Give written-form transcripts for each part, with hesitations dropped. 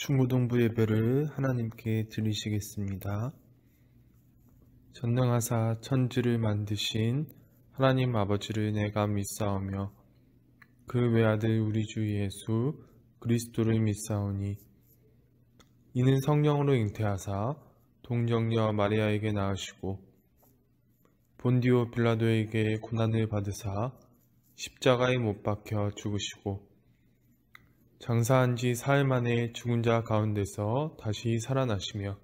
중고등부 예배를 하나님께 드리시겠습니다. 전능하사 천지를 만드신 하나님 아버지를 내가 믿사오며 그 외아들 우리 주 예수 그리스도를 믿사오니 이는 성령으로 잉태하사 동정녀 마리아에게 낳으시고 본디오 빌라도에게 고난을 받으사 십자가에 못 박혀 죽으시고 장사한 지 사흘 만에 죽은 자 가운데서 다시 살아나시며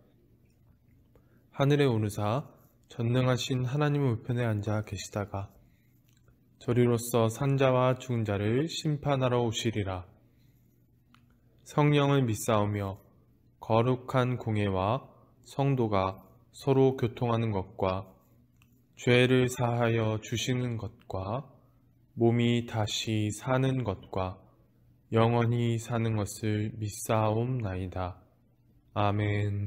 하늘에 오르사 전능하신 하나님 우편에 앉아 계시다가 저리로서 산자와 죽은 자를 심판하러 오시리라. 성령을 믿사오며 거룩한 공예와 성도가 서로 교통하는 것과 죄를 사하여 주시는 것과 몸이 다시 사는 것과 영원히 사는 것을 믿사옵나이다. 아멘.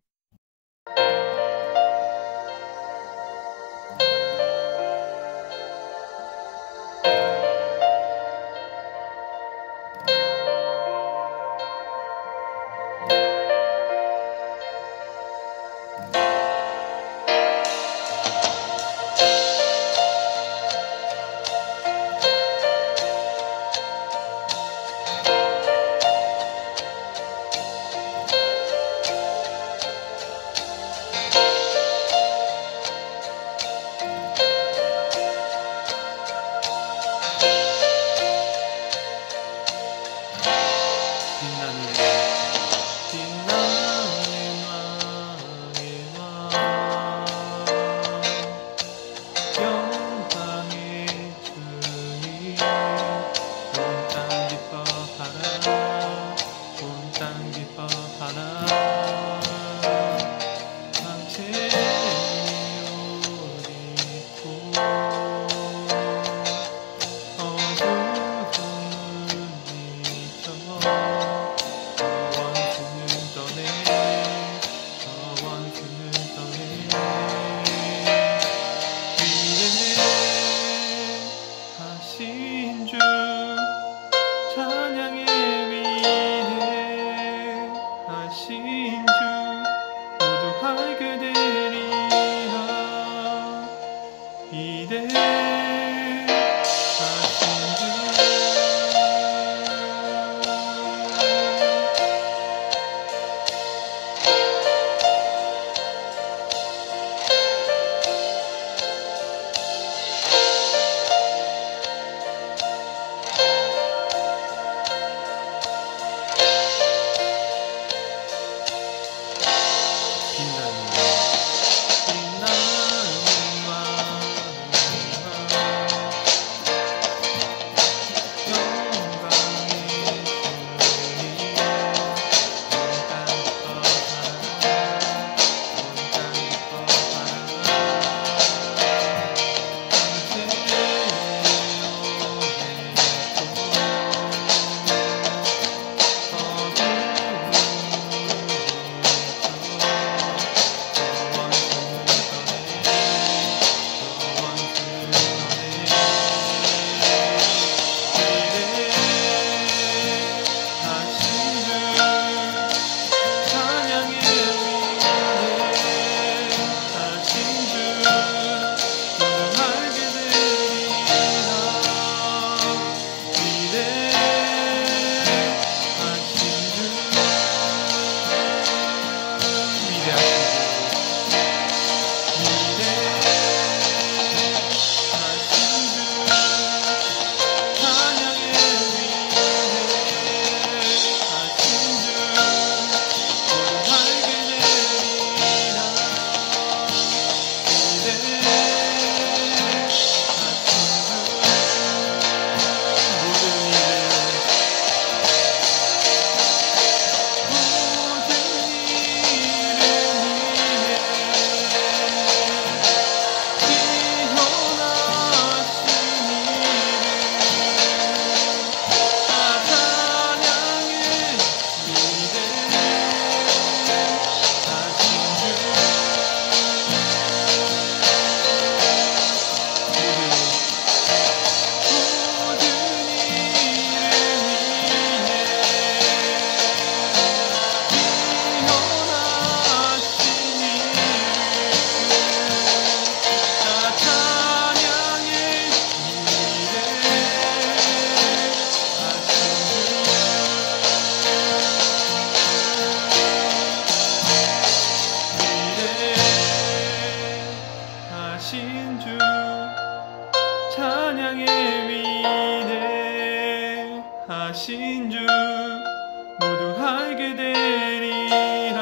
알게 되리라.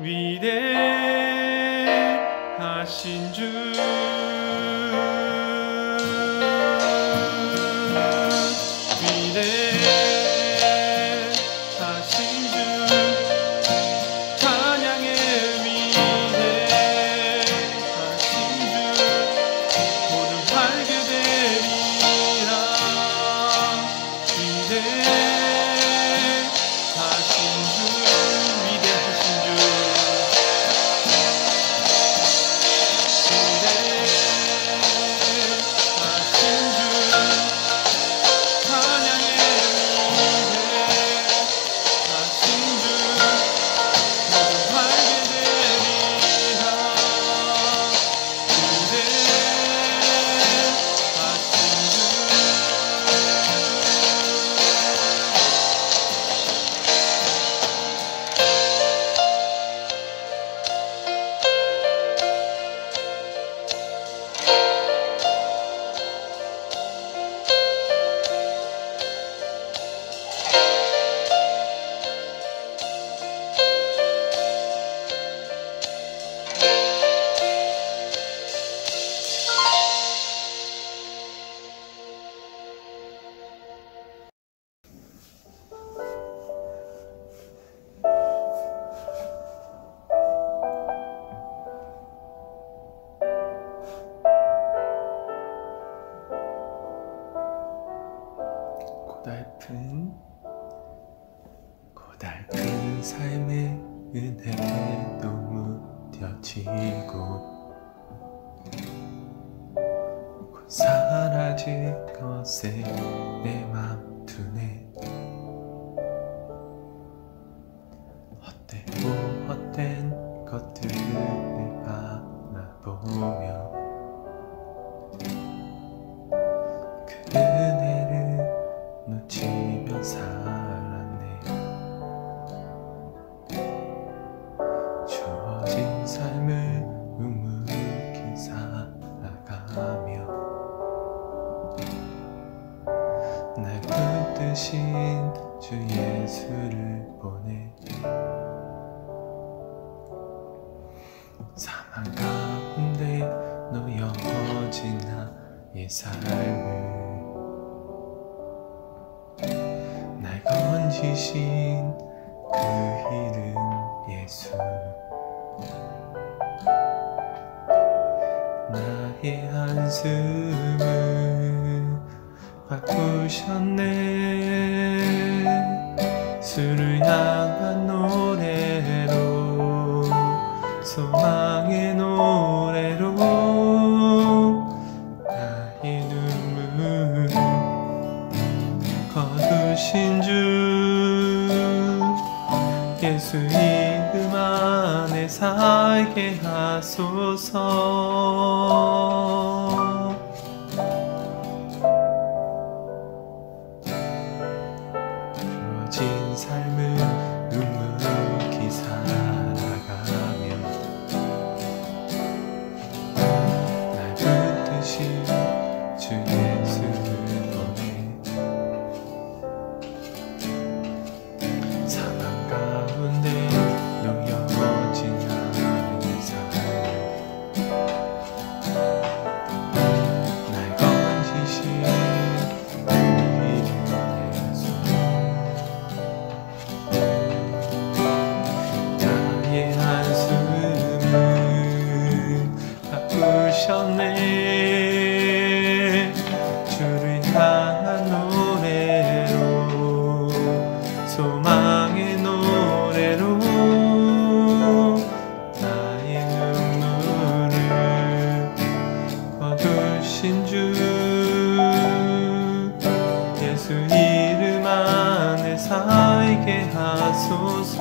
위대하신 주, 고달픈 삶의 은혜도 무뎌지고 곧 사라질 것에 내 맘 두네. 헛되고 헛된 것들을 바라보며 그 은혜를 놓치며 살았네. 주어진 삶을 묵묵히 살아가며 날 붙드신 주 예수를 보내. 사망 가운데 놓여진 나의 삶을 날 건지신 그 이름 예수. 나의 한숨을 바꾸셨네. 주를 향한 노래로, 소망의 노래로 나의 눈물 거두신 주 예수 이름 안에 살게 하소서. 주어진 삶을 묵묵히 살아가며 날 붙드신 주 예수를 보내. 사망 가운데 놓여진 나의 삶 날 건지신 그 이름 예수. 나의 한숨을 바꾸셨네. 주를 향한 노래로, 소망의 노래로 나의 눈물을 거두신 주 예수 이름 안에 살게 하소서.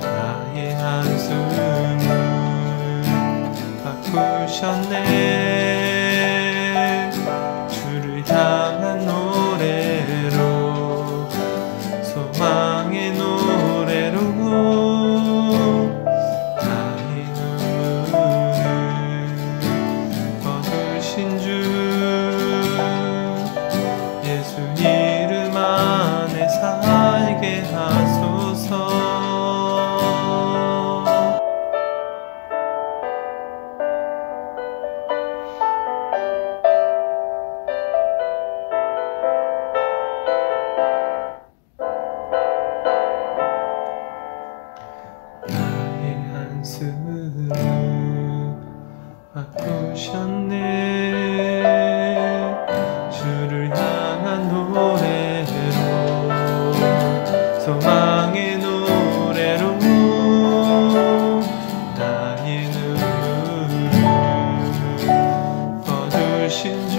나의 한숨을 바꾸셨네. 주를 향한 노래로, 소망의 노래로 나의 눈물을 거두신 주 예수 이름 안에 살게 하소서. 나의 한숨을 바꾸셨네. 주를 향한 노래로, 소망의 노래로 나의 눈물을 거두신 주,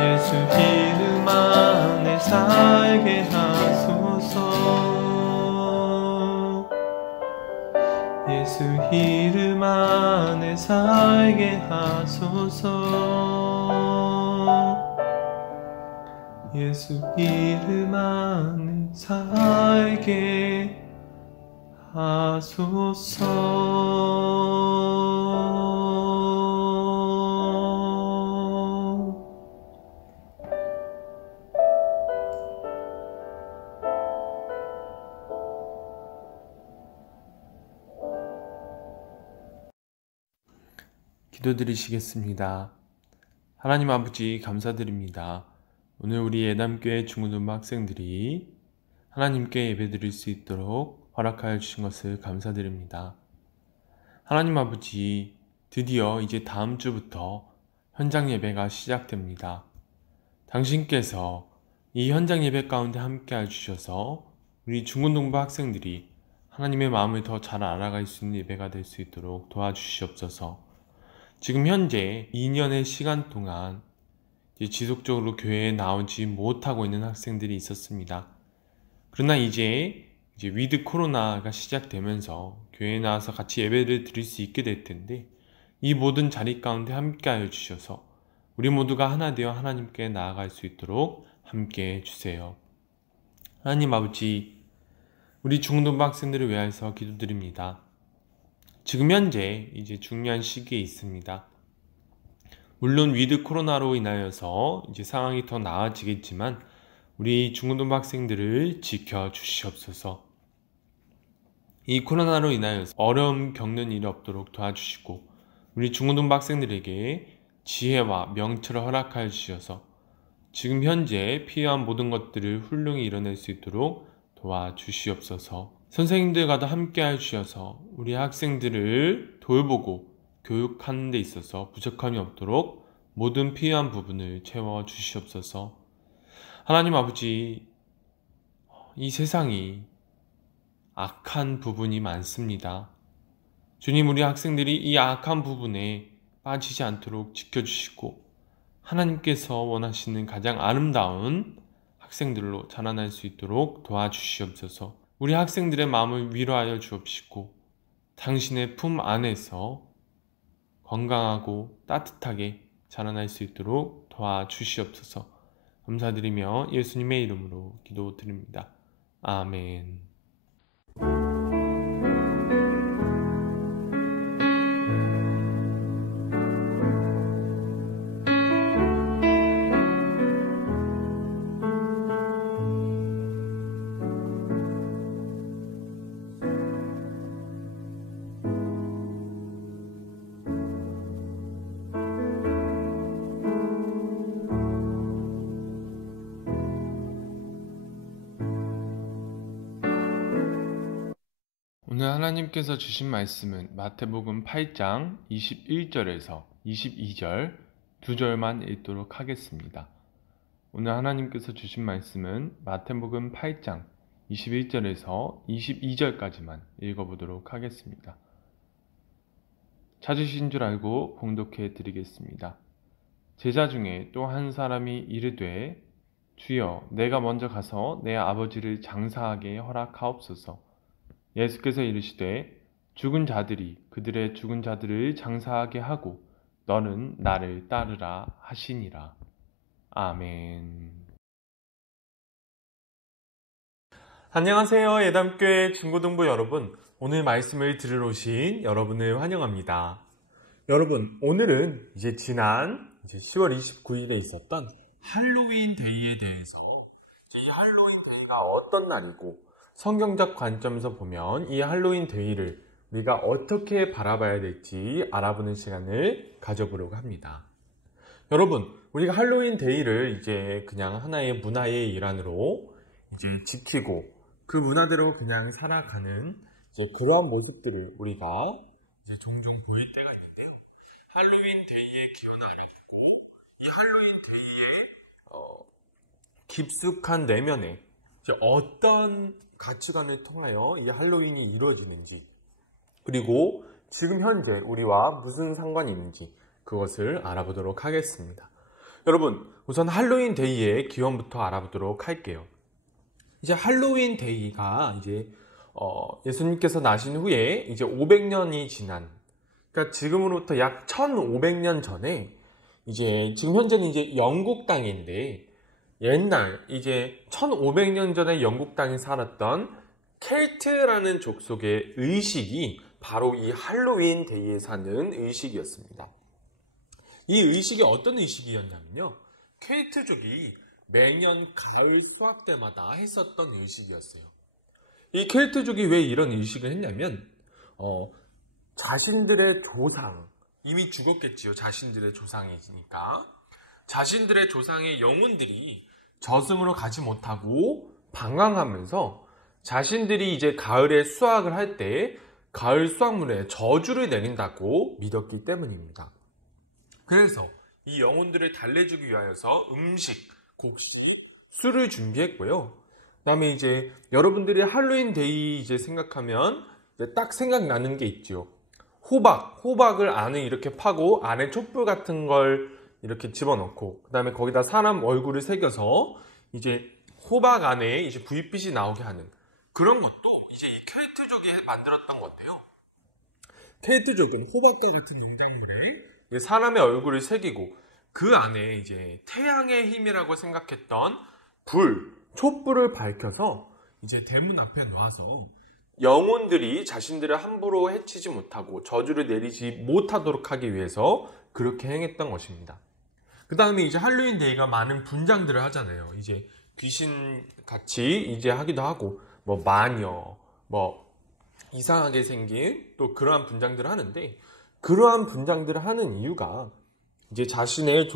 예수 이름 안에 살게 하소서. 예수 이름 안에 살게 하소서. 예수 이름 안에 살게 하소서. 기도드리시겠습니다. 하나님 아버지 감사드립니다. 오늘 우리 예담교회 중고등부 학생들이 하나님께 예배드릴 수 있도록 허락하여 주신 것을 감사드립니다. 하나님 아버지, 드디어 이제 다음 주부터 현장 예배가 시작됩니다. 당신께서 이 현장 예배 가운데 함께해 주셔서 우리 중고등부 학생들이 하나님의 마음을 더 잘 알아갈 수 있는 예배가 될 수 있도록 도와주시옵소서. 지금 현재 2년의 시간 동안 지속적으로 교회에 나오지 못하고 있는 학생들이 있었습니다. 그러나 이제 위드 코로나가 시작되면서 교회에 나와서 같이 예배를 드릴 수 있게 될 텐데, 이 모든 자리 가운데 함께하여 주셔서 우리 모두가 하나 되어 하나님께 나아갈 수 있도록 함께해 주세요. 하나님 아버지, 우리 중등부 학생들을 위하여서 기도드립니다. 지금 현재 이제 중요한 시기에 있습니다. 물론 위드 코로나로 인하여서 이제 상황이 더 나아지겠지만 우리 중고등부 학생들을 지켜 주시옵소서. 이 코로나로 인하여서 어려움 겪는 일이 없도록 도와주시고 우리 중고등부 학생들에게 지혜와 명철을 허락하여 주셔서 지금 현재 필요한 모든 것들을 훌륭히 이뤄낼 수 있도록 도와주시옵소서. 선생님들과도 함께 해주셔서 우리 학생들을 돌보고 교육하는 데 있어서 부족함이 없도록 모든 필요한 부분을 채워주시옵소서. 하나님 아버지, 이 세상이 악한 부분이 많습니다. 주님, 우리 학생들이 이 악한 부분에 빠지지 않도록 지켜주시고 하나님께서 원하시는 가장 아름다운 학생들로 자라날 수 있도록 도와주시옵소서. 우리 학생들의 마음을 위로하여 주옵시고 당신의 품 안에서 건강하고 따뜻하게 자라날 수 있도록 도와주시옵소서. 감사드리며 예수님의 이름으로 기도드립니다. 아멘. 오늘 하나님께서 주신 말씀은 마태복음 8장 21절에서 22절 두 절만 읽도록 하겠습니다. 오늘 하나님께서 주신 말씀은 마태복음 8장 21절에서 22절까지만 읽어보도록 하겠습니다. 찾으신 줄 알고 봉독해 드리겠습니다. 제자 중에 또 한 사람이 이르되 주여, 내가 먼저 가서 내 아버지를 장사하게 허락하옵소서. 예수께서 이르시되 죽은 자들이 그들의 죽은 자들을 장사하게 하고 너는 나를 따르라 하시니라. 아멘. 안녕하세요. 예담교회 중고등부 여러분, 오늘 말씀을 들으러 오신 여러분을 환영합니다. 여러분, 오늘은 이제 지난 이제 10월 29일에 있었던 할로윈 데이에 대해서 이 할로윈 데이가 어떤 날이고 성경적 관점에서 보면 이 할로윈 데이를 우리가 어떻게 바라봐야 될지 알아보는 시간을 가져보려고 합니다. 여러분, 우리가 할로윈 데이를 이제 그냥 하나의 문화의 일환으로 이제 지키고 그 문화대로 그냥 살아가는 이제 그러한 모습들을 우리가 이제 종종 보일 때가 있는데요. 할로윈 데이의 기원을 알아보고 이 할로윈 데이의 깊숙한 내면에 이제 어떤 가치관을 통하여 이 할로윈이 이루어지는지, 그리고 지금 현재 우리와 무슨 상관이 있는지 그것을 알아보도록 하겠습니다. 여러분, 우선 할로윈 데이의 기원부터 알아보도록 할게요. 이제 할로윈 데이가 이제 예수님께서 나신 후에 이제 500년이 지난, 그러니까 지금으로부터 약 1500년 전에 이제 지금 현재는 이제 영국 땅인데 옛날 이제 1500년 전에 영국 땅에 살았던 켈트라는 족속의 의식이 바로 이 할로윈 데이에 사는 의식이었습니다. 이 의식이 어떤 의식이었냐면요, 켈트족이 매년 가을 수확 때마다 했었던 의식이었어요. 이 켈트족이 왜 이런 의식을 했냐면 자신들의 조상, 이미 죽었겠지요. 자신들의 조상이니까 자신들의 조상의 영혼들이 저승으로 가지 못하고 방황하면서 자신들이 이제 가을에 수확을 할 때 가을 수확물에 저주를 내린다고 믿었기 때문입니다. 그래서 이 영혼들을 달래주기 위하여서 음식, 곡식, 술을 준비했고요. 그 다음에 이제 여러분들이 할로윈 데이 이제 생각하면 이제 딱 생각나는 게 있죠. 호박을 안에 이렇게 파고 안에 촛불 같은 걸 이렇게 집어넣고 그 다음에 거기다 사람 얼굴을 새겨서 이제 호박 안에 이제 불빛이 나오게 하는 그런 것도 이제 이 켈트족이 만들었던 것 같아요. 켈트족은 호박과 같은 농작물에 사람의 얼굴을 새기고 그 안에 이제 태양의 힘이라고 생각했던 촛불을 밝혀서 이제 대문 앞에 놔서 영혼들이 자신들을 함부로 해치지 못하고 저주를 내리지 못하도록 하기 위해서 그렇게 행했던 것입니다. 그 다음에 이제 할로윈 데이가 많은 분장들을 하잖아요. 이제 귀신같이 이제 하기도 하고, 뭐 마녀, 뭐 이상하게 생긴 또 그러한 분장들을 하는데, 그러한 분장들을 하는 이유가 이제 자신들의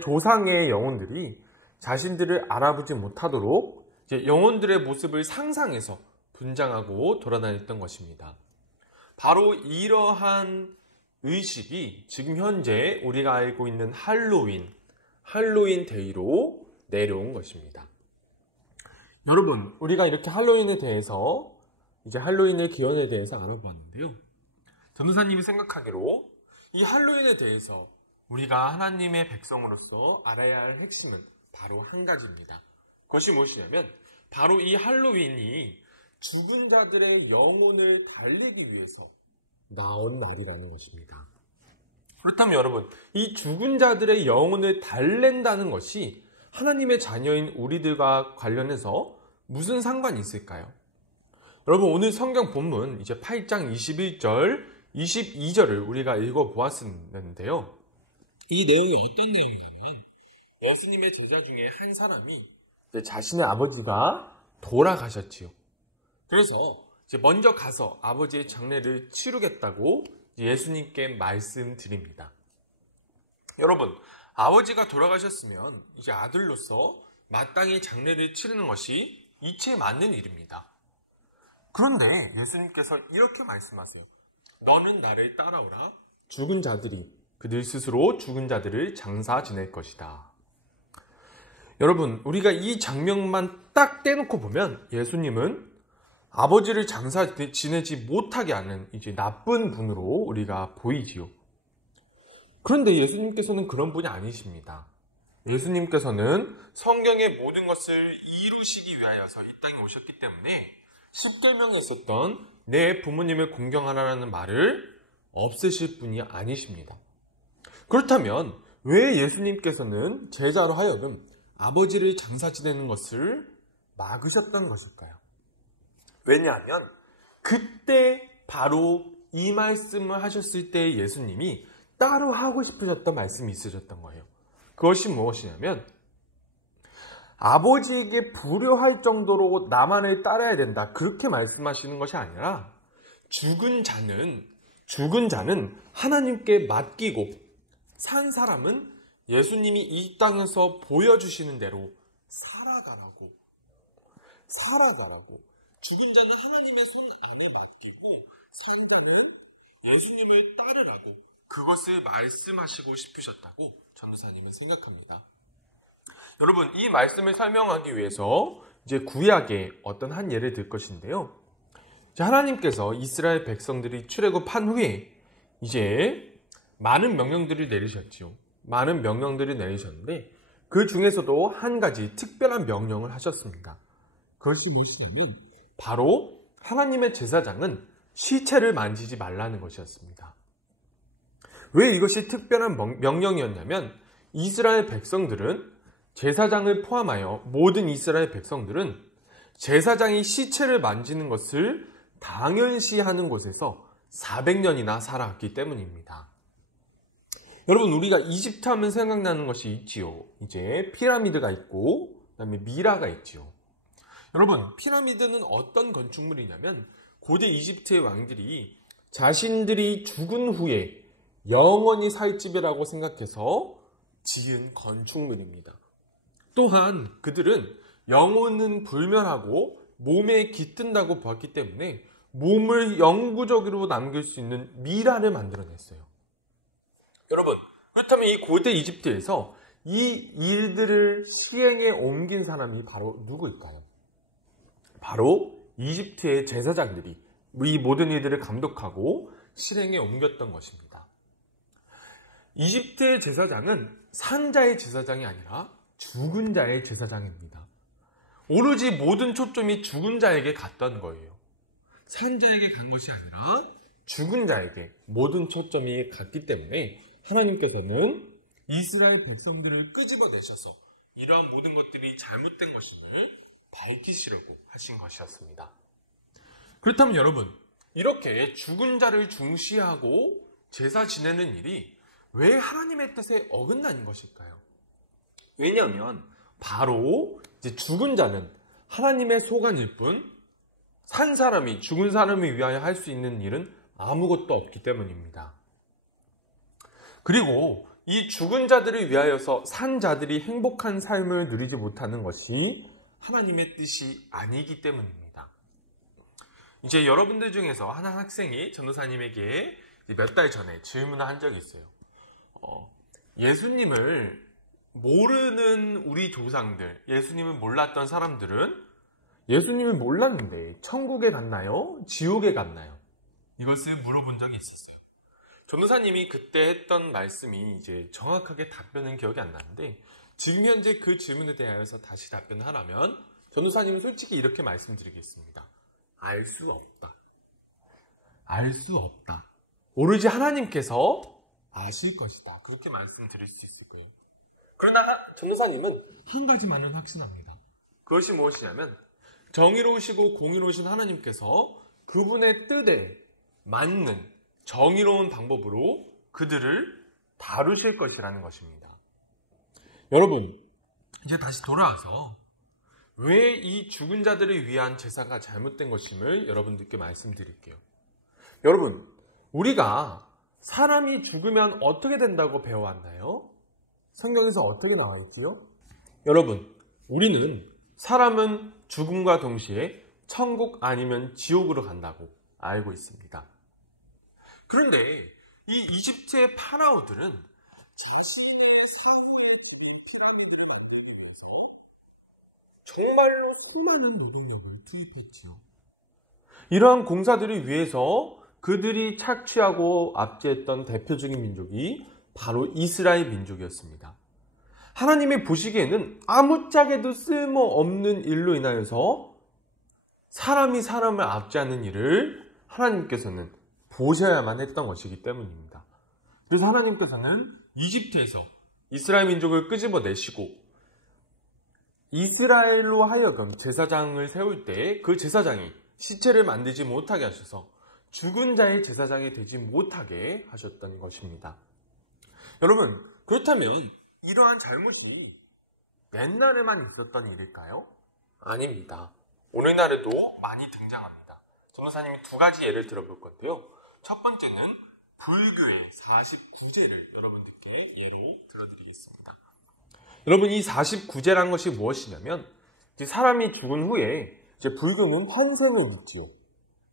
조상의 영혼들이 자신들을 알아보지 못하도록 이제 영혼들의 모습을 상상해서 분장하고 돌아다녔던 것입니다. 바로 이러한 의식이 지금 현재 우리가 알고 있는 할로윈 데이로 내려온 것입니다. 여러분, 우리가 이렇게 할로윈에 대해서 이제 할로윈의 기원에 대해서 알아보았는데요. 전도사님이 생각하기로 이 할로윈에 대해서 우리가 하나님의 백성으로서 알아야 할 핵심은 바로 한 가지입니다. 그것이 무엇이냐면 바로 이 할로윈이 죽은 자들의 영혼을 달래기 위해서 나온 날이라는 것입니다. 그렇다면 여러분, 이 죽은 자들의 영혼을 달랜다는 것이 하나님의 자녀인 우리들과 관련해서 무슨 상관이 있을까요? 여러분, 오늘 성경 본문 이제 8장 21절, 22절을 우리가 읽어보았는데요. 이 내용이 어떤 내용이냐면 예수님의 제자 중에 한 사람이 자신의 아버지가 돌아가셨지요. 그래서 이제 먼저 가서 아버지의 장례를 치르겠다고 예수님께 말씀드립니다. 여러분, 아버지가 돌아가셨으면 이제 아들로서 마땅히 장례를 치르는 것이 이치에 맞는 일입니다. 그런데 예수님께서 이렇게 말씀하세요. 너는 나를 따라오라. 죽은 자들이 그들 스스로 죽은 자들을 장사 지낼 것이다. 여러분, 우리가 이 장면만 딱 떼놓고 보면 예수님은 아버지를 장사 지내지 못하게 하는 이제 나쁜 분으로 우리가 보이지요. 그런데 예수님께서는 그런 분이 아니십니다. 예수님께서는 성경의 모든 것을 이루시기 위하여서 이 땅에 오셨기 때문에 십계명에 있었던 내 부모님을 공경하라는 말을 없애실 분이 아니십니다. 그렇다면 왜 예수님께서는 제자로 하여금 아버지를 장사 지내는 것을 막으셨던 것일까요? 왜냐하면 그때 바로 이 말씀을 하셨을 때 예수님이 따로 하고 싶으셨던 말씀이 있으셨던 거예요. 그것이 무엇이냐면 아버지에게 불효할 정도로 나만을 따라야 된다, 그렇게 말씀하시는 것이 아니라 죽은 자는 하나님께 맡기고 산 사람은 예수님이 이 땅에서 보여주시는 대로 살아가라고. 죽은 자는 하나님의 손 안에 맡기고 산 자는 예수님을 따르라고, 그것을 말씀하시고 싶으셨다고 전도사님은 생각합니다. 여러분, 이 말씀을 설명하기 위해서 이제 구약의 어떤 한 예를 들 것인데요. 하나님께서 이스라엘 백성들이 출애굽한 후에 이제 많은 명령들을 내리셨죠. 많은 명령들을 내리셨는데 그 중에서도 한 가지 특별한 명령을 하셨습니다. 그것이 무엇이냐면 바로 하나님의 제사장은 시체를 만지지 말라는 것이었습니다. 왜 이것이 특별한 명령이었냐면 이스라엘 백성들은, 제사장을 포함하여 모든 이스라엘 백성들은 제사장이 시체를 만지는 것을 당연시하는 곳에서 400년이나 살아왔기 때문입니다. 여러분, 우리가 이집트 하면 생각나는 것이 있지요. 이제 피라미드가 있고 그다음에 미라가 있지요. 여러분, 피라미드는 어떤 건축물이냐면 고대 이집트의 왕들이 자신들이 죽은 후에 영원히 살 집이라고 생각해서 지은 건축물입니다. 또한 그들은 영혼은 불멸하고 몸에 깃든다고 보았기 때문에 몸을 영구적으로 남길 수 있는 미라를 만들어냈어요. 여러분, 그렇다면 이 고대 이집트에서 이 일들을 시행에 옮긴 사람이 바로 누구일까요? 바로 이집트의 제사장들이 이 모든 일들을 감독하고 실행에 옮겼던 것입니다. 이집트의 제사장은 산 자의 제사장이 아니라 죽은 자의 제사장입니다. 오로지 모든 초점이 죽은 자에게 갔던 거예요. 산 자에게 간 것이 아니라 죽은 자에게 모든 초점이 갔기 때문에 하나님께서는 이스라엘 백성들을 끄집어내셔서 이러한 모든 것들이 잘못된 것임을 밝히시려고 하신 것이었습니다. 그렇다면 여러분, 이렇게 죽은 자를 중시하고 제사 지내는 일이 왜 하나님의 뜻에 어긋나는 것일까요? 왜냐하면 바로 이제 죽은 자는 하나님의 소관일 뿐 산 사람이, 죽은 사람을 위하여 할 수 있는 일은 아무것도 없기 때문입니다. 그리고 이 죽은 자들을 위하여서 산 자들이 행복한 삶을 누리지 못하는 것이 하나님의 뜻이 아니기 때문입니다. 이제 여러분들 중에서 한 학생이 전도사님에게 몇 달 전에 질문을 한 적이 있어요. 예수님을 모르는 우리 조상들, 예수님을 몰랐던 사람들은 예수님을 몰랐는데 천국에 갔나요? 지옥에 갔나요? 이것을 물어본 적이 있었어요. 전도사님이 그때 했던 말씀이 이제 정확하게 답변은 기억이 안 나는데, 지금 현재 그 질문에 대하여서 다시 답변을 하라면 전도사님은 솔직히 이렇게 말씀드리겠습니다. 알 수 없다. 알 수 없다. 오로지 하나님께서 아실 것이다. 그렇게 말씀드릴 수 있을 거예요. 그러나 전도사님은 한 가지만은 확신합니다. 그것이 무엇이냐면 정의로우시고 공의로우신 하나님께서 그분의 뜻에 맞는 정의로운 방법으로 그들을 다루실 것이라는 것입니다. 여러분, 이제 다시 돌아와서 왜 이 죽은 자들을 위한 제사가 잘못된 것임을 여러분들께 말씀드릴게요. 여러분, 우리가 사람이 죽으면 어떻게 된다고 배워왔나요? 성경에서 어떻게 나와 있지요? 여러분, 우리는 사람은 죽음과 동시에 천국 아니면 지옥으로 간다고 알고 있습니다. 그런데 이 이집트의 파라오들은 자신의 사후에 피라미드를 만들기 위해서 정말로 수많은 노동력을 투입했지요. 이러한 공사들을 위해서 그들이 착취하고 압제했던 대표적인 민족이 바로 이스라엘 민족이었습니다. 하나님이 보시기에는 아무짝에도 쓸모없는 일로 인하여서 사람이 사람을 압제하는 일을 하나님께서는 보셔야만 했던 것이기 때문입니다. 그래서 하나님께서는 이집트에서 이스라엘 민족을 끄집어내시고 이스라엘로 하여금 제사장을 세울 때 그 제사장이 시체를 만들지 못하게 하셔서 죽은 자의 제사장이 되지 못하게 하셨던 것입니다. 여러분, 그렇다면 이러한 잘못이 옛날에만 있었던 일일까요? 아닙니다. 오늘날에도 많이 등장합니다. 전도사님이 두 가지 예를 들어볼 건데요. 첫 번째는 불교의 49제를 여러분들께 예로 들어드리겠습니다. 여러분, 이 49제란 것이 무엇이냐면 사람이 죽은 후에 불교는 환생을 믿지요.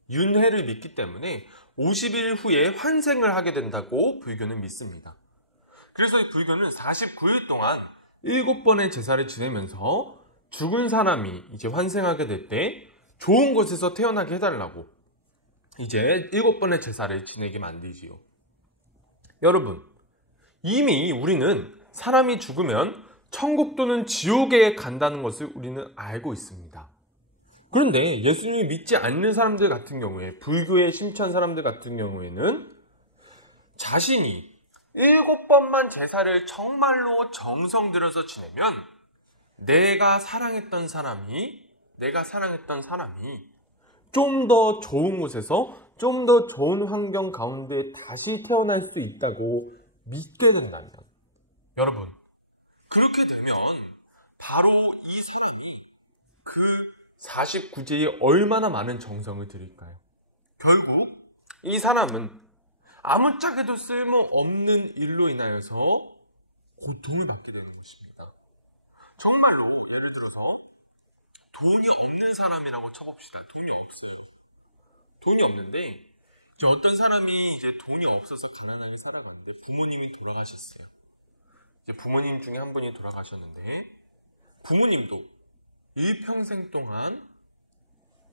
윤회를 믿기 때문에 50일 후에 환생을 하게 된다고 불교는 믿습니다. 그래서 불교는 49일 동안 7번의 제사를 지내면서 죽은 사람이 이제 환생하게 될 때 좋은 곳에서 태어나게 해달라고 이제 7번의 제사를 지내게 만들지요. 여러분, 이미 우리는 사람이 죽으면 천국 또는 지옥에 간다는 것을 우리는 알고 있습니다. 그런데 예수님이 믿지 않는 사람들 같은 경우에, 불교에 심취한 사람들 같은 경우에는 자신이 7번만 제사를 정말로 정성 들여서 지내면 내가 사랑했던 사람이 좀 더 좋은 곳에서 좀 더 좋은 환경 가운데 다시 태어날 수 있다고 믿게 된다면, 여러분, 그렇게 되면 바로 이 사람이 그 49제에 얼마나 많은 정성을 들일까요? 결국 이 사람은 아무짝에도 쓸모없는 일로 인하여서 고통을 받게 되는 것입니다. 정말로 예를 들어서 돈이 없는 사람이라고 쳐봅시다. 돈이 없어요. 돈이 없는데 이제 어떤 사람이 이제 돈이 없어서 가난하게 살아가는데 부모님이 돌아가셨어요. 이제 부모님 중에 한 분이 돌아가셨는데 부모님도 일평생 동안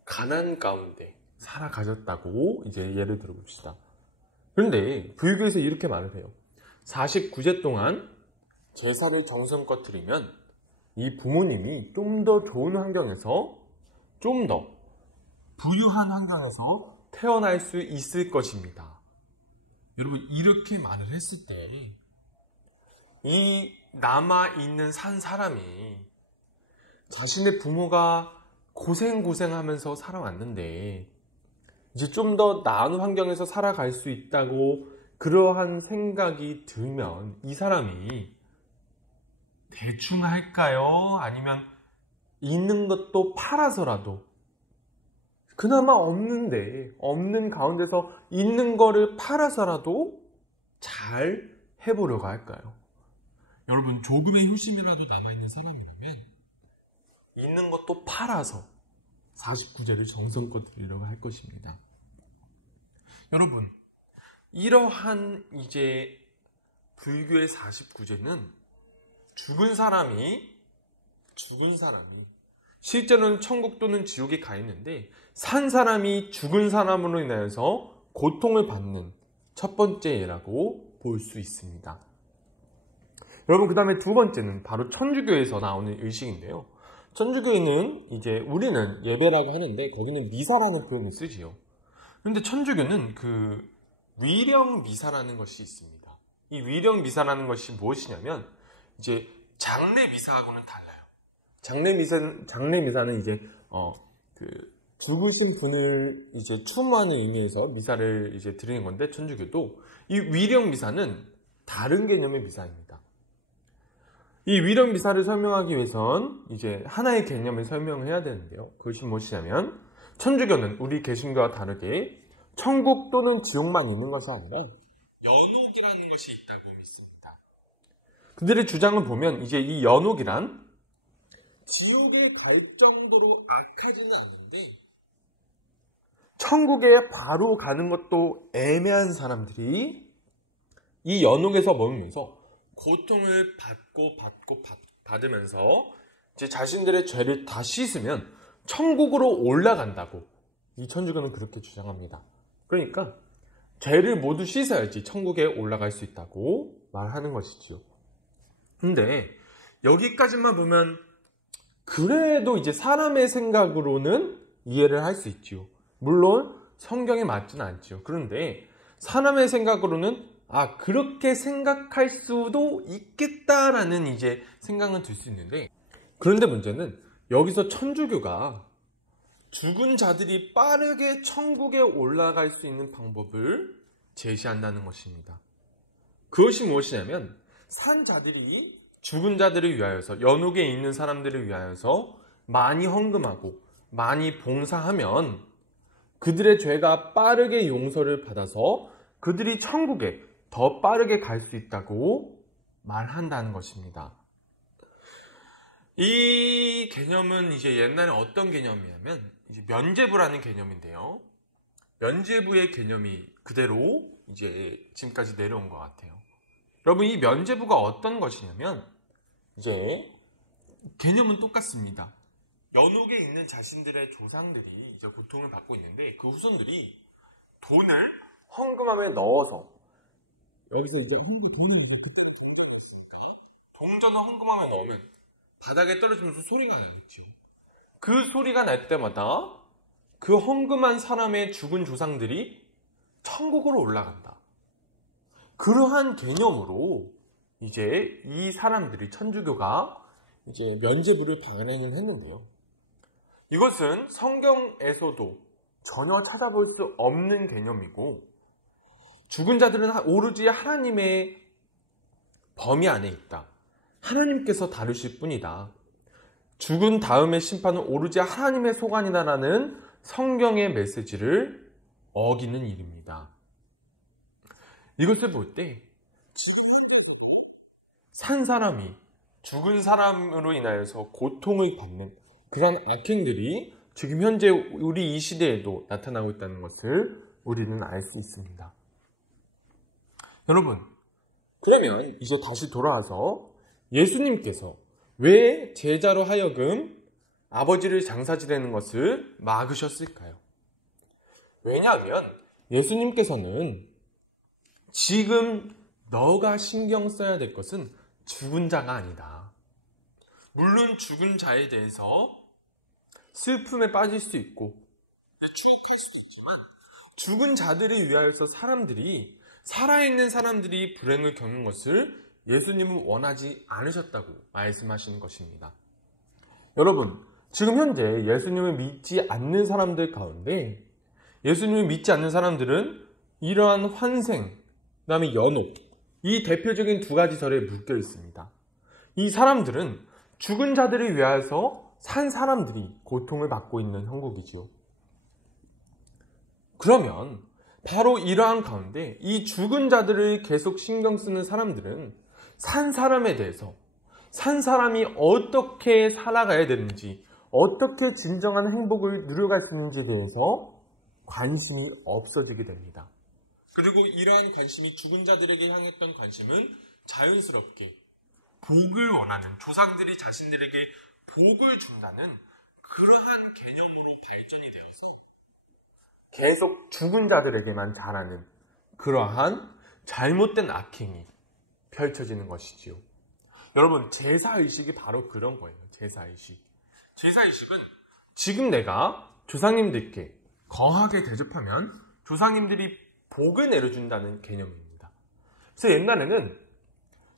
가난 가운데 살아가셨다고 이제 예를 들어봅시다. 그런데 불교에서 이렇게 말을 해요. 49제 동안 제사를 정성껏 드리면 이 부모님이 좀 더 좋은 환경에서 좀 더 부유한 환경에서 태어날 수 있을 것입니다. 여러분, 이렇게 말을 했을 때 이 남아있는 산 사람이 자신의 부모가 고생하면서 살아왔는데 이제 좀 더 나은 환경에서 살아갈 수 있다고 그러한 생각이 들면 이 사람이 대충 할까요? 아니면 있는 것도 팔아서라도 그나마 없는 가운데서 있는 거를 팔아서라도 잘 해보려고 할까요? 여러분, 조금의 효심이라도 남아있는 사람이라면 있는 것도 팔아서 49제를 정성껏 드리려고 할 것입니다. 여러분, 이러한 이제 불교의 49제는 죽은 사람이 실제로는 천국 또는 지옥에 가 있는데 산 사람이 죽은 사람으로 인하여서 고통을 받는 첫 번째 예라고 볼 수 있습니다. 여러분, 그 다음에 두 번째는 바로 천주교에서 나오는 의식인데요. 천주교에는 이제 우리는 예배라고 하는데 거기는 미사라는 표현을 쓰지요. 그런데 천주교는 그 위령 미사라는 것이 있습니다. 이 위령 미사라는 것이 무엇이냐면 이제 장례 미사하고는 달라요. 장례 미사는 이제 그 죽으신 분을 이제 추모하는 의미에서 미사를 이제 드리는 건데 천주교도 이 위령 미사는 다른 개념의 미사입니다. 이 위령 미사를 설명하기 위해선 이제 하나의 개념을 설명을 해야 되는데요. 그것이 무엇이냐면 천주교는 우리 개신교와 다르게 천국 또는 지옥만 있는 것이 아니라 연옥이라는 것이 있다고 믿습니다. 그들의 주장을 보면 이제 이 연옥이란 지옥에 갈 정도로 악하지는 않은데 천국에 바로 가는 것도 애매한 사람들이 이 연옥에서 머물면서 고통을 받으면서 이제 자신들의 죄를 다 씻으면 천국으로 올라간다고 이 천주교는 그렇게 주장합니다. 그러니까 죄를 모두 씻어야지 천국에 올라갈 수 있다고 말하는 것이지요. 근데 여기까지만 보면 그래도 이제 사람의 생각으로는 이해를 할 수 있지요. 물론 성경에 맞지는 않지요. 그런데 사람의 생각으로는 그렇게 생각할 수도 있겠다라는 이제 생각은 들 수 있는데, 그런데 문제는 여기서 천주교가 죽은 자들이 빠르게 천국에 올라갈 수 있는 방법을 제시한다는 것입니다. 그것이 무엇이냐면 산 자들이 죽은 자들을 위하여서, 연옥에 있는 사람들을 위하여서 많이 헌금하고 많이 봉사하면 그들의 죄가 빠르게 용서를 받아서 그들이 천국에 더 빠르게 갈 수 있다고 말한다는 것입니다. 이 개념은 이제 옛날에 어떤 개념이냐면 이제 면죄부라는 개념인데요. 면죄부의 개념이 그대로 이제 지금까지 내려온 것 같아요. 여러분, 이 면죄부가 어떤 것이냐면 이제 개념은 똑같습니다. 연옥에 있는 자신들의 조상들이 이제 고통을 받고 있는데 그 후손들이 돈을 헌금함에 넣어서, 여기서 이제 동전을 헌금함에 넣으면 바닥에 떨어지면서 소리가 나겠죠. 그 소리가 날 때마다 그 헌금한 사람의 죽은 조상들이 천국으로 올라간다. 그러한 개념으로 이제 이 사람들이, 천주교가 이제 면죄부를 발행을 했는데요. 이것은 성경에서도 전혀 찾아볼 수 없는 개념이고, 죽은 자들은 오로지 하나님의 범위 안에 있다. 하나님께서 다루실 뿐이다. 죽은 다음의 심판은 오로지 하나님의 소관이다라는 성경의 메시지를 어기는 일입니다. 이것을 볼 때 산 사람이 죽은 사람으로 인하여서 고통을 받는 그런 악행들이 지금 현재 우리 이 시대에도 나타나고 있다는 것을 우리는 알 수 있습니다. 여러분, 그러면 이제 다시 돌아와서 예수님께서 왜 제자로 하여금 아버지를 장사지내는 것을 막으셨을까요? 왜냐하면 예수님께서는 지금 너가 신경 써야 될 것은 죽은 자가 아니다. 물론 죽은 자에 대해서 슬픔에 빠질 수 있고 추억할 수도 있지만, 죽은 자들을 위하여서 살아있는 사람들이 불행을 겪는 것을 예수님은 원하지 않으셨다고 말씀하시는 것입니다. 여러분, 지금 현재 예수님을 믿지 않는 사람들 가운데, 예수님을 믿지 않는 사람들은 이러한 환생, 그 다음에 연옥, 이 대표적인 두 가지 절에 묶여 있습니다. 이 사람들은 죽은 자들을 위하여서 산 사람들이 고통을 받고 있는 형국이지요. 그러면 바로 이러한 가운데 이 죽은 자들을 계속 신경 쓰는 사람들은 산 사람에 대해서, 산 사람이 어떻게 살아가야 되는지, 어떻게 진정한 행복을 누려갈 수 있는지에 대해서 관심이 없어지게 됩니다. 그리고 이러한 관심이, 죽은 자들에게 향했던 관심은 자연스럽게 복을 원하는, 조상들이 자신들에게 복을 준다는 그러한 개념으로 발전이 되어서 계속 죽은 자들에게만 잘하는 그러한 잘못된 악행이 펼쳐지는 것이지요. 여러분, 제사의식이 바로 그런 거예요. 제사의식은 지금 내가 조상님들께 거하게 대접하면 조상님들이 복을 내려준다는 개념입니다. 그래서 옛날에는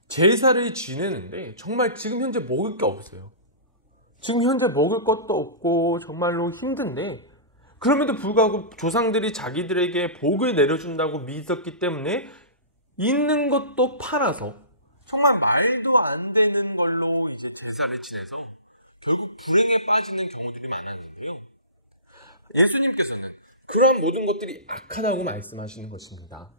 제사를 지내는데 정말 지금 현재 먹을 게 없어요. 지금 현재 먹을 것도 없고 정말로 힘든데, 그럼에도 불구하고 조상들이 자기들에게 복을 내려준다고 믿었기 때문에 있는 것도 팔아서 정말 말도 안 되는 걸로 이제 제사를 지내서 결국 불행에 빠지는 경우들이 많았는데요. 예수님께서는 그런 모든 것들이 악하다고 말씀하시는 것입니다.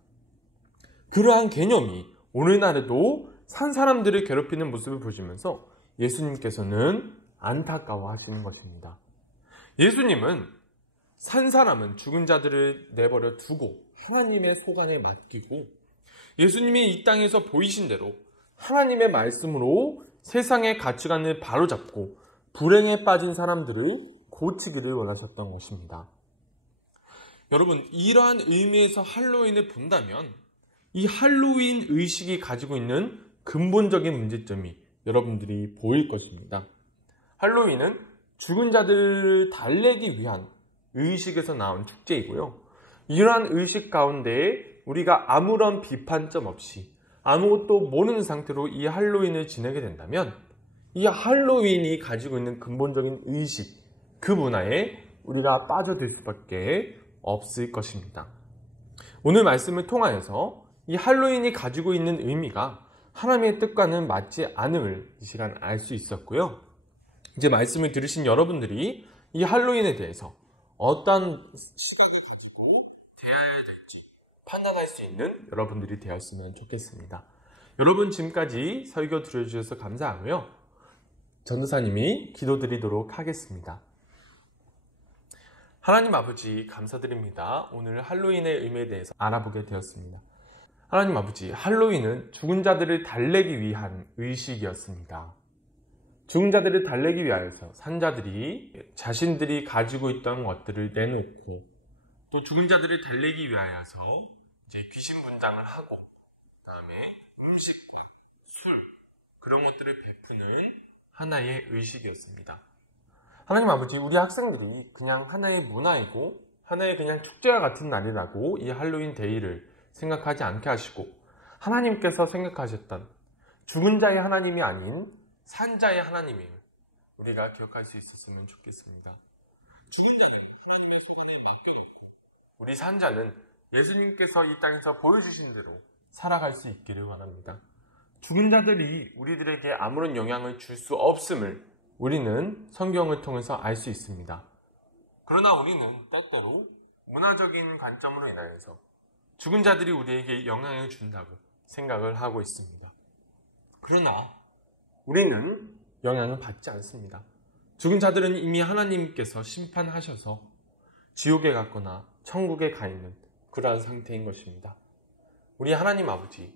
그러한 개념이 오늘날에도 산 사람들을 괴롭히는 모습을 보시면서 예수님께서는 안타까워하시는 것입니다. 예수님은 산 사람은, 죽은 자들을 내버려 두고 하나님의 소관에 맡기고, 예수님이 이 땅에서 보이신 대로 하나님의 말씀으로 세상의 가치관을 바로잡고 불행에 빠진 사람들을 고치기를 원하셨던 것입니다. 여러분, 이러한 의미에서 할로윈을 본다면 이 할로윈 의식이 가지고 있는 근본적인 문제점이 여러분들이 보일 것입니다. 할로윈은 죽은 자들을 달래기 위한 의식에서 나온 축제이고요. 이러한 의식 가운데 우리가 아무런 비판점 없이 아무것도 모르는 상태로 이 할로윈을 지내게 된다면 이 할로윈이 가지고 있는 근본적인 의식, 그 문화에 우리가 빠져들 수밖에 없을 것입니다. 오늘 말씀을 통하여서 이 할로윈이 가지고 있는 의미가 하나님의 뜻과는 맞지 않음을 이 시간 알 수 있었고요. 이제 말씀을 들으신 여러분들이 이 할로윈에 대해서 어떤 시각을 가지고 대해야 될지 판단할 수 있는 여러분들이 되었으면 좋겠습니다. 여러분 지금까지 설교 들어주셔서 감사하고요. 전도사님이 기도드리도록 하겠습니다. 하나님 아버지 감사드립니다. 오늘 할로윈의 의미에 대해서 알아보게 되었습니다. 하나님 아버지, 할로윈은 죽은 자들을 달래기 위한 의식이었습니다. 죽은 자들을 달래기 위하여서 산자들이 자신들이 가지고 있던 것들을 내놓고 또 죽은 자들을 달래기 위하여서 이제 귀신 분장을 하고 그다음에 음식과 술 그런 것들을 베푸는 하나의 의식이었습니다. 하나님 아버지, 우리 학생들이 그냥 하나의 문화이고 하나의 그냥 축제와 같은 날이라고 이 할로윈 데이를 생각하지 않게 하시고 하나님께서 생각하셨던 죽은 자의 하나님이 아닌 산자의 하나님임을 우리가 기억할 수 있었으면 좋겠습니다. 죽은 자는 하나님의 손안에 맡겨놓고 우리 산자는 예수님께서 이 땅에서 보여주신 대로 살아갈 수 있기를 원합니다. 죽은 자들이 우리들에게 아무런 영향을 줄 수 없음을 우리는 성경을 통해서 알 수 있습니다. 그러나 우리는 때때로 문화적인 관점으로 인하여서 죽은 자들이 우리에게 영향을 준다고 생각을 하고 있습니다. 그러나 우리는 영향을 받지 않습니다. 죽은 자들은 이미 하나님께서 심판하셔서 지옥에 갔거나 천국에 가 있는 그러한 상태인 것입니다. 우리 하나님 아버지,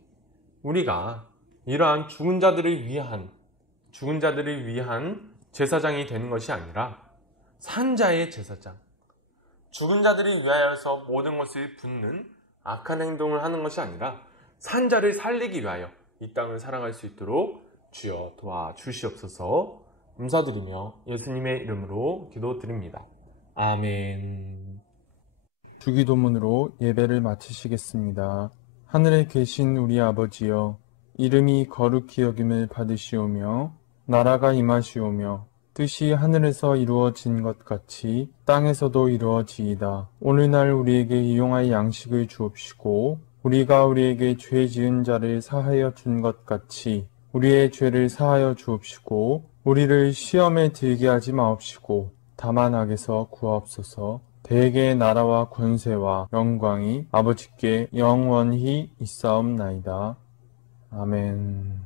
우리가 이러한 죽은 자들을 위한 제사장이 되는 것이 아니라 산자의 제사장, 죽은 자들을 위하여서 모든 것을 붓는 악한 행동을 하는 것이 아니라 산자를 살리기 위하여 이 땅을 살아갈 수 있도록 주여 도와주시옵소서. 감사드리며 예수님의 이름으로 기도드립니다. 아멘. 주기도문으로 예배를 마치시겠습니다. 하늘에 계신 우리 아버지여, 이름이 거룩히 여김을 받으시오며 나라가 임하시오며 뜻이 하늘에서 이루어진 것 같이 땅에서도 이루어지이다. 오늘날 우리에게 일용할 양식을 주옵시고 우리가 우리에게 죄 지은 자를 사하여 준 것 같이 우리의 죄를 사하여 주옵시고 우리를 시험에 들게 하지 마옵시고 다만 악에서 구하옵소서. 대개의 나라와 권세와 영광이 아버지께 영원히 있사옵나이다. 아멘.